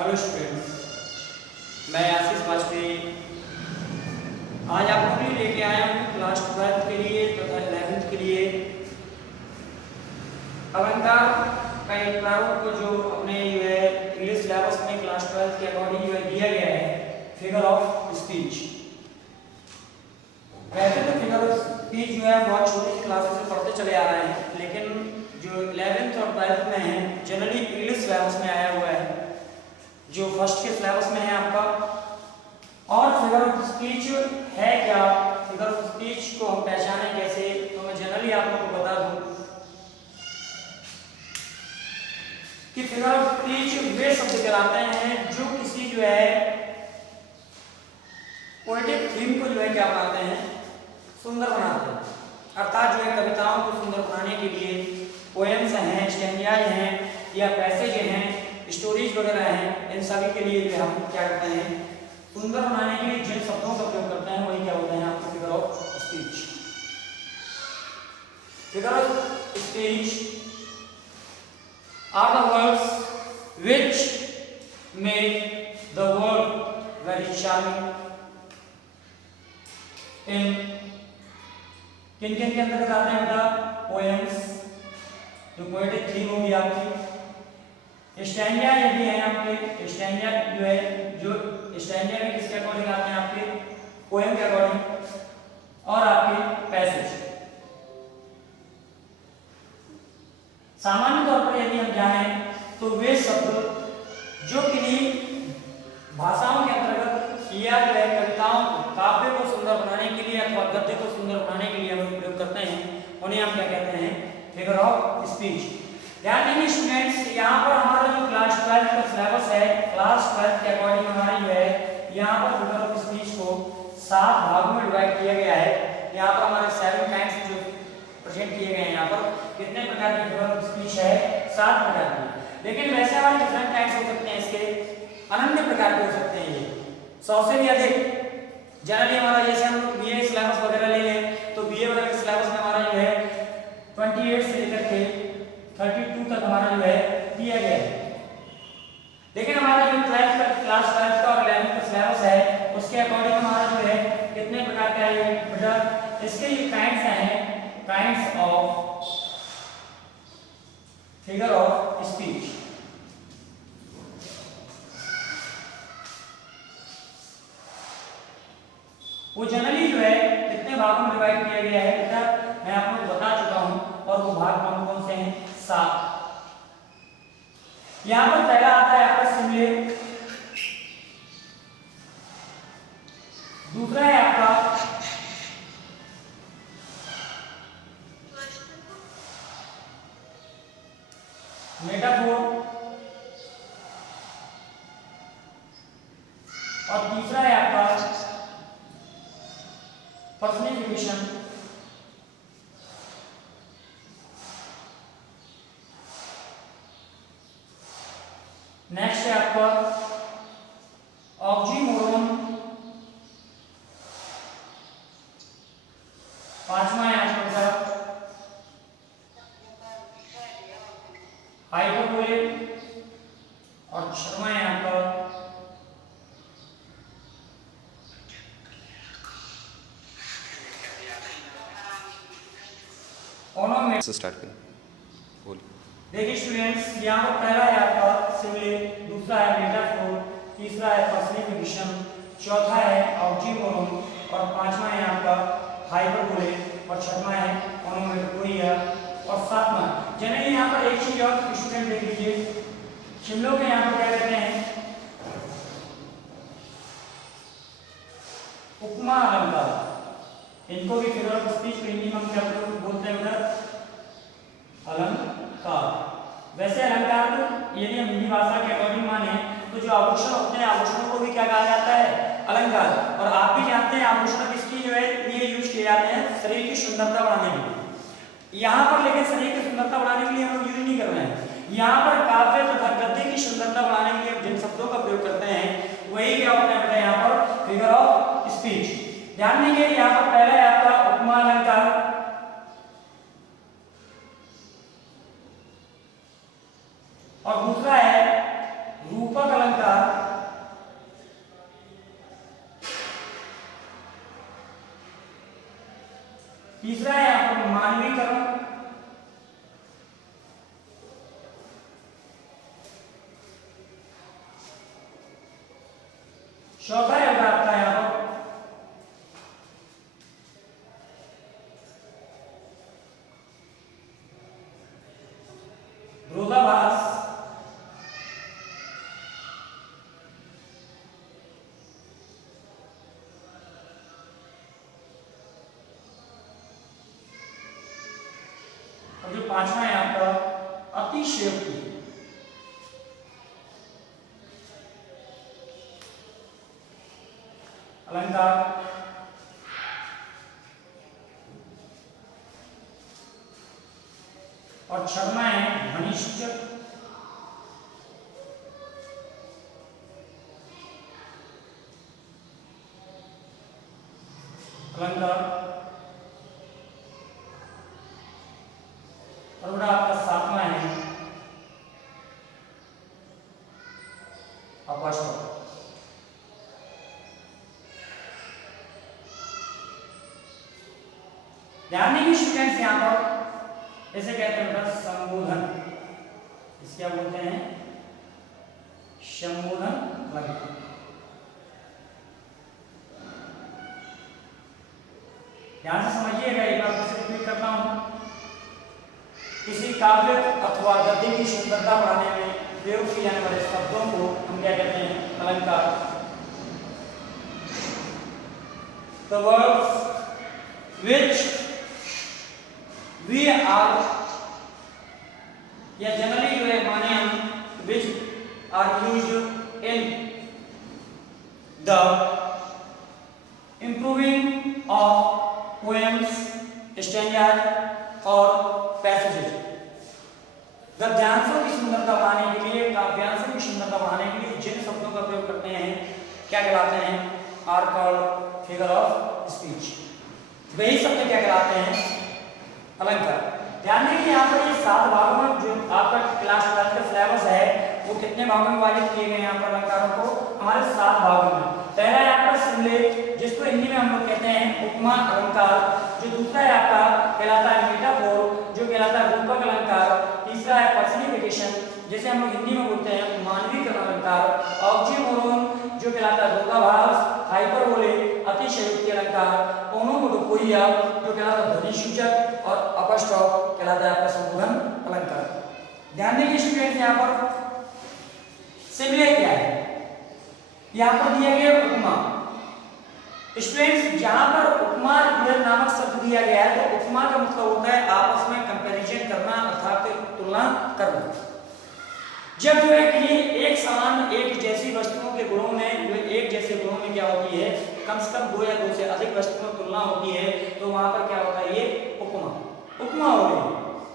Hello students, मैं आशीष वाजपेयी आज आप लोगों के लिए लेके आया हूँ क्लास 12 के लिए तथा 11th के लिए अलंकार का एक प्रारूप को जो अपने इंग्लिश सिलेबस में क्लास 12 के अकॉर्डिंग दिया गया है, फिगर ऑफ स्पीच। वैसे तो फिगर ऑफ स्पीच जो है बहुत छोटी सी क्लासेस से पढ़ते चले आ रहे हैं, लेकिन जो 11th और 12th में है जनरली इंग्लिश सिलेबस में आया हुआ है, जो फर्स्ट के सिलेबस में है आपका। और फिगर ऑफ स्पीच है क्या, फिगर ऑफ स्पीच को हम पहचाने कैसे, तो मैं जनरली आप लोगों को बता दूं कि फिगर ऑफ स्पीच वे शब्द कहलाते हैं जो किसी जो है पोएटिक थीम को जो है क्या बनाते हैं, सुंदर बनाते हैं। अर्थात जो है कविताओं को सुंदर बनाने के लिए पोएम्स हैं, स्टैंजाज हैं या पैसेज हैं, स्टोरीज वगैरह हैं, इन सभी के लिए हम क्या करते हैं, सुंदर बनाने के लिए जिन शब्दों का प्रयोग करते हैं वही क्या होते हैं आपके figure of speech. Figure of speech are the words which make the world very charming in किन किन के अंतर्गत आते हैं बेटा, पोएम्स जो पोएटिक थीम होगी आपकी, स्टैंजा यदि है आपके, स्टैंजा जो है जो स्टैंजा भी किसके अकॉर्डिंग आते हैं आपके, पोएम के अकॉर्डिंग, और आपके पैसेज। सामान्य तौर पर यदि हम जानें तो वे शब्द जो किन्हीं भाषाओं के अंतर्गत या जो है कविताओं को, काव्य को सुंदर बनाने के लिए अथवा गद्य को सुंदर बनाने के लिए हम प्रयोग करते हैं, उन्हें हम क्या कहते हैं, फिगर ऑफ स्पीच। ध्यान देंगे स्टूडेंट्स, यहाँ पर हमारा जो क्लास 12 का सिलेबस है, क्लास 12 के अकॉर्डिंग हमारा जो है यहाँ पर फिगर ऑफ स्पीच को 7 भागों में डिवाइड किया गया है। यहाँ पर हमारे 7 काइंड्स जो प्रेजेंट किए गए हैं, यहाँ पर कितने प्रकार के फिगर ऑफ स्पीच है, 7 प्रकार के। लेकिन वैसे हमारे डिफरेंट काइंड्स हो सकते हैं, इसके अनन्य प्रकार के हो सकते हैं। ये 100 से भी अधिक जनरली हमारा, जैसे हम लोग बीए सिलेबस वगैरह ले लें तो बीए वगैरह के सिलेबस में हमारा जो है 28 से लेकर के 32 तक हमारा जो है दिया गया है। लेकिन हमारा जो 12th का क्लास 12 का और 11th का सिलेबस है उसके अकॉर्डिंग हमारा जो है कितने प्रकार का है बेटा, इसके ये काइंड्स हैं, kinds of figure of speech. वो जनरली जो है कितने भागों में डिवाइड किया गया है बेटा, मैं आपको बता चुका हूं, और वो भाग कौन कौन से हैं, 7। यहां पर पहला आता है आपका सिमुलेट, दूसरा है आपका मेटाफोर, और तीसरा है आपका पर्सनिफिकेशन, नेक्स्ट है आपका ऑक्सीमोरोन, पांचवा है आपका हाइपरबोले, और छठवां है आपका ओनोमेटोन। से स्टार्ट करें, बोलिए। देखिए स्टूडेंट्स, यहाँ पर पहला है आपका सिमुलेट, दूसरा है मेटाफोर, तीसरा है पर्सनिफिकेशन, चौथा है ऑक्सीमोरोन, और पांचवा है आपका हाइपरबोले, और छठवां है ओनोमेटोपोइया, और सातवां जनरली यहाँ पर एक चीज और स्टूडेंट देख लीजिए, शिमलों के यहाँ पर क्या कहते हैं, उपमा अलंकार, इनको भी फिगर ऑफ स्पीच में हिंदी में हम क्या बोलते हैं उधर, अलंकार। वैसे अलंकार को यदि हम हिंदी भाषा के अकॉर्डिंग माने तो जो आभूषण होते हैं, आभूषणों को भी क्या कहा जाता है, अलंकार। और आप भी जानते हैं आभूषण किसकी जो है ये यूज किए जाते हैं, शरीर की सुंदरता बढ़ाने के लिए। यहाँ पर लेकिन शरीर की सुंदरता बढ़ाने के लिए हम लोग यूज नहीं कर रहे हैं, यहाँ पर काव्य तथा गद्य की सुंदरता बढ़ाने के लिए जिन शब्दों का प्रयोग करते हैं वही क्या होता है बेटा, यहाँ पर फिगर ऑफ स्पीच। ध्यान देंगे यहाँ पर पहला है आपका उपमा अलंकार, और दूसरा है रूपक अलंकार, तीसरा है यहाँ पर मानवीकरण, चौथा है होगा आपका यहाँ पर विरोधाभास, और जो पांचवा है आपका अतिशयोक्ति। अलंकार, और छठवां है ध्वनिसूचक, अलंकार, और बड़ा आपका सातवां है अपवाश्रय। ध्यान देंगे स्टूडेंट्स यहाँ पर इसे कहते हैं बेटा संबोधन, इसे क्या बोलते हैं, संबोधन अलंकार। ध्यान से समझिएगा, एक बार फिर से रिपीट करता हूं। किसी काव्य अथवा गद्य की सुंदरता बढ़ाने में प्रयोग किए जाने वाले शब्दों को हम क्या कहते हैं, अलंकार। The words which we are या जनरली जो है माने हम which are used in the improving of poems, stanzas और passages। गद्यांशों की सुंदरता बढ़ाने के लिए, काव्यांशों की सुंदरता बढ़ाने के लिए जिन शब्दों का प्रयोग करते हैं क्या कहलाते हैं, are called figure of speech. वही शब्द क्या कहलाते हैं, अलंकार। ध्यान दें कि यहाँ पर ये 7 भागों में जो आपका क्लास 12 का सिलेबस है वो कितने भागों में विभाजित किए गए हैं यहाँ पर अलंकारों को, हमारे 7 भागों में। पहला है आपका सिमले, जिसको हिंदी में हम लोग कहते हैं उपमा अलंकार। जो दूसरा है आपका कहलाता है मेटाफोर, जो कहलाता है रूपक अलंकार। तीसरा है पर्सनिफिकेशन, जिसे हम लोग हिंदी में बोलते हैं मानवीकरण अलंकार। ऑक्सीमोरोन, जो कहलाता है विरोधाभास। हाइपरबोले, अतिशयोक्ति अलंकार। ओनोमटोपोइया, जो कहलाता है ध्वनिसूचक। और अपस्ट्रॉफ कहलाता है आपका संबोधन अलंकार। ध्यान देंगे स्टूडेंट्स, यहाँ पर सिमले क्या है, यहाँ पर दिया गया उपमा। स्टूडेंट्स जहां पर उपमा नामक शब्द दिया गया है तो उपमा का मतलब होता है आपस में कंपैरिजन करना अर्थात तुलना करना। जब जो है कि एक समान एक जैसी वस्तुओं के गुणों में, जो एक जैसे गुणों में क्या होती है, कम से कम 2 या 2 से अधिक वस्तुओं की तुलना होती है, तो वहां पर क्या होता है, ये उपमा उपमा हो गई।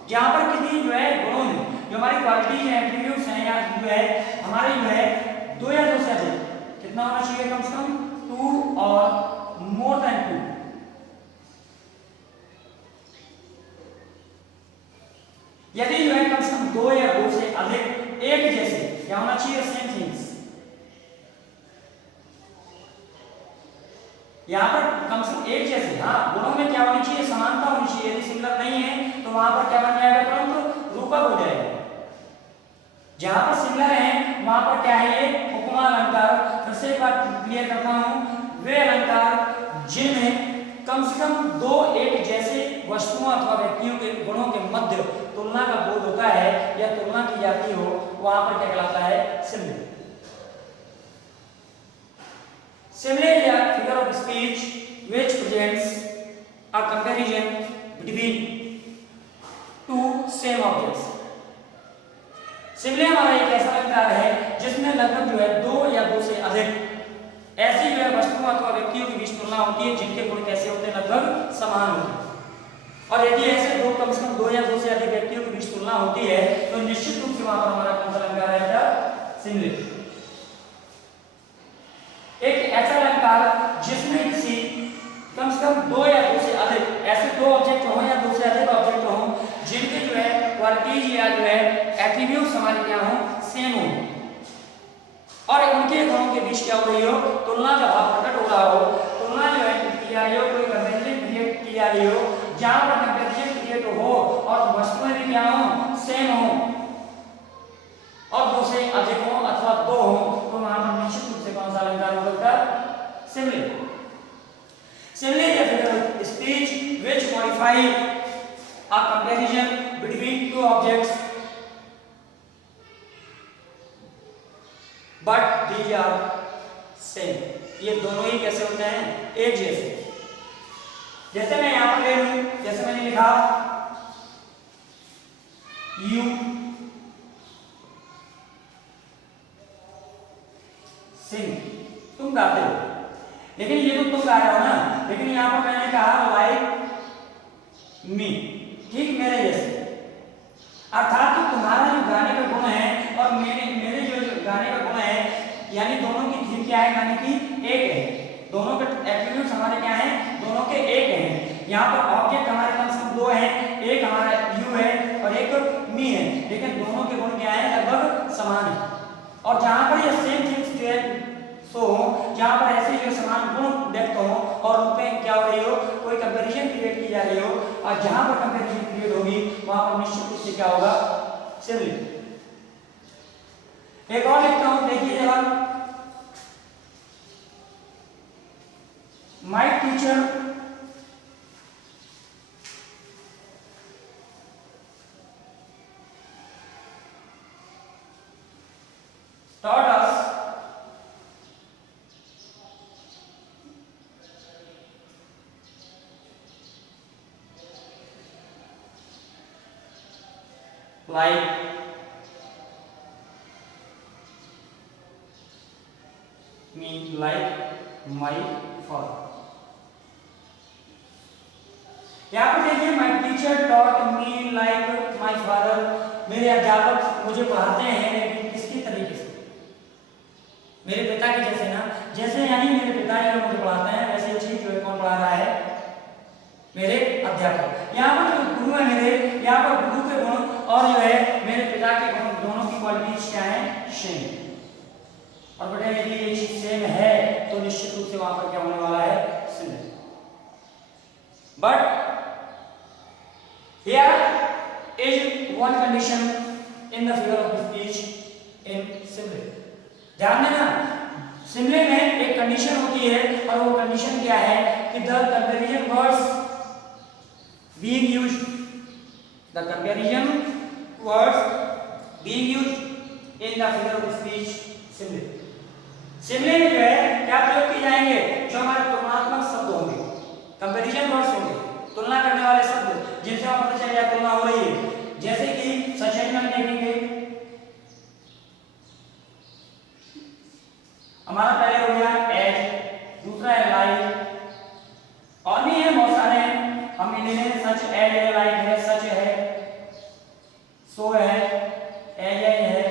जहां पर किसी जो है गुणों में जो हमारी क्वालिटीज हैं, एट्रीब्यूट्स हैं, या जो है हमारे जो है 2 या 2 से अधिक, कितना होना चाहिए, कम से कम 2 और मोर देन 2। यदि जो है कम से कम 2 या 2 से अधिक एक जैसे क्या होना चाहिए, सेम थिंग्स। यहाँ पर कम से कम एक जैसे, हाँ गुणों में क्या होनी चाहिए, समानता होनी चाहिए। यदि सिमिलर नहीं है तो वहां पर क्या बन जाएगा, तुरंत रूपक हो जाएगा। जहां पर सिमिलर है वहां पर क्या है, ये उपमा अलंकार। फिर से एक बार क्लियर करता हूं, वे अलंकार जिनमें कम से कम 2 एक जैसे वस्तुओं अथवा व्यक्तियों के गुणों के मध्य तुलना का बोध होता है या तुलना की जाती हो, वहां पर क्या कहलाता है, सिमिले। सिमिले is a figure of speech which presents a comparison between 2 same objects। सिमिले हमारा एक ऐसा अलंकार है जिसमें लगभग जो है 2 या 2 से अधिक ऐसी जो है वस्तुओं अथवा व्यक्तियों के बीच तुलना होती है जिनके गुण कैसे होते हैं, लगभग समान होते हैं। और यदि ऐसे दो कम से कम 2 या 2 से अधिक व्यक्तियों के बीच तुलना होती है तो निश्चित रूप से वहां पर हमारा कौन सा अलंकार आएगा, सिमिले। एक ऐसा अलंकार जिसमें किसी कम से कम 2 या 2 से अधिक ऐसे 2 ऑब्जेक्ट हो या 2 से अधिक ऑब्जेक्ट हो जिनके जो है क्वालिटीज या जो है एट्रीब्यूट्स हमारे क्या हो, सेम हो, और उनके गुणों के बीच क्या हो रही हो, तुलना का भाव प्रकट हो रहा हो। तुलना जो है की जा रही हो, कोई कंपैरिजन क्रिएट की जा रही हो, जहां पर कंपैरिजन क्रिएट हो और वस्तुएं भी क्या हो, सेम हो और दो से अधिक हो अथवा दो हो, तो वहां पर निश्चित रूप से कौन सा अलंकार होगा, सिमिले। सिमिले या figure speech which modify a comparison between two objects but these are same. ये दोनों ही कैसे होते हैं, एक जैसे। जैसे मैं यहां पर ले लूं, जैसे मैंने लिखा यू सिंग, तुम गाते हो, लेकिन ये तो तुम गा रहे हो ना, लेकिन यहां पर मैंने कहा लाइक मी, ठीक मेरे जैसे। अर्थात तो तुम्हारा जो गाने का गुण है और मेरे जो गाने का गुण है, यानी दोनों की थीम क्या है, गाने की एक है, दोनों के एट्रीब्यूट्स हमारे क्या हैं, दोनों के एक हैं। यहाँ पर ऑब्जेक्ट हमारे कम से कम दो हैं, एक हमारा यू है और एक मी है, लेकिन दोनों के गुण क्या है, लगभग समान है। और जहाँ पर ये सेम थिंग्स जो है सो हो, जहाँ पर ऐसे जो समान गुण व्यक्त हो और उनपे क्या हो रही हो, कोई कंपैरिजन क्रिएट की जा रही हो, और जहाँ पर कंपैरिजन क्रिएट होगी वहाँ पर निश्चित रूप से क्या होगा, सिमिलर। एक और लिखता हूँ, देखिए जरा, my teacher taught us like me like my father। यहाँ पर देखिए my teacher taught me like my father, मेरे अध्यापक मुझे पढ़ाते हैं लेकिन किसकी तरीके से, मेरे पिता के जैसे ना, जैसे यानी मेरे पिता जो मुझे पढ़ाते हैं वैसे ठीक जो है कौन पढ़ा रहा है, मेरे अध्यापक। यहाँ पर जो गुरु है मेरे, यहाँ पर गुरु के गुण और जो है मेरे पिता के गुण, दोनों की क्वालिटीज क्या है, सेम। और बेटा यदि ये चीज सेम है तो निश्चित रूप से वहां पर क्या होने वाला है, similar. But here is one condition in the figure of speech in simile। ध्यान देना, सिमिले में एक कंडीशन होती है और वो कंडीशन क्या है कि the comparison words being used, the comparison words being used in the figure of speech simile। सिमिले में जो है क्या प्रयोग किए जाएंगे, जो हमारे तुलनात्मक शब्द होंगे, कंपैरिजन वर्ड्स होंगे, तुलना करने वाले शब्द जिनसे हमें पता चल जाए तुलना हो रही है। जैसे कि सचिन में देखेंगे, हमारा पहले हो गया एज, दूसरा है लाइक, और भी है बहुत सारे, हम इन्हें सच एज है, लाइक है, सच है, सो है, एज है,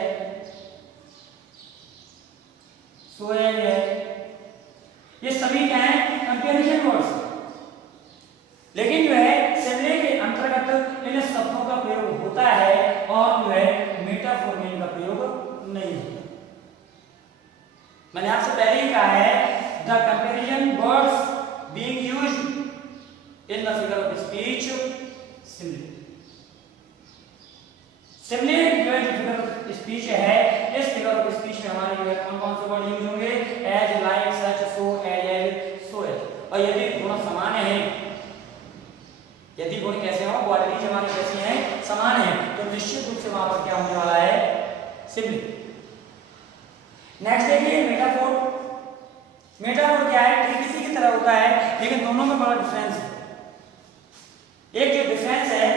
सो एज है, ये सभी क्या है, कंपैरिजन वर्ड्स। लेकिन जो है सिमिले के अंतर्गत इन शब्दों का प्रयोग होता है और जो है मेटाफोर में इनका प्रयोग नहीं होता। मैंने आपसे पहले ही कहा है the comparison words being used in the figure of speech सिमिले। सिमिले जो है फिगर ऑफ स्पीच है, इस फिगर ऑफ स्पीच में हमारे जो है कौन कौन से वर्ड यूज होंगे, एज, लाइक, सच, सो, एज, सो एज। और यदि गुण समान है, यदि गुण कैसे हो, क्वालिटीज हमारी कैसी हैं, समान है, तो निश्चित रूप से वहां पर क्या होने वाला है, सिमिले। नेक्स्ट देखिए मेटाफोर। मेटाफोर क्या है, ठीक इसी की तरह होता है लेकिन दोनों में बड़ा डिफरेंस है। एक जो डिफरेंस है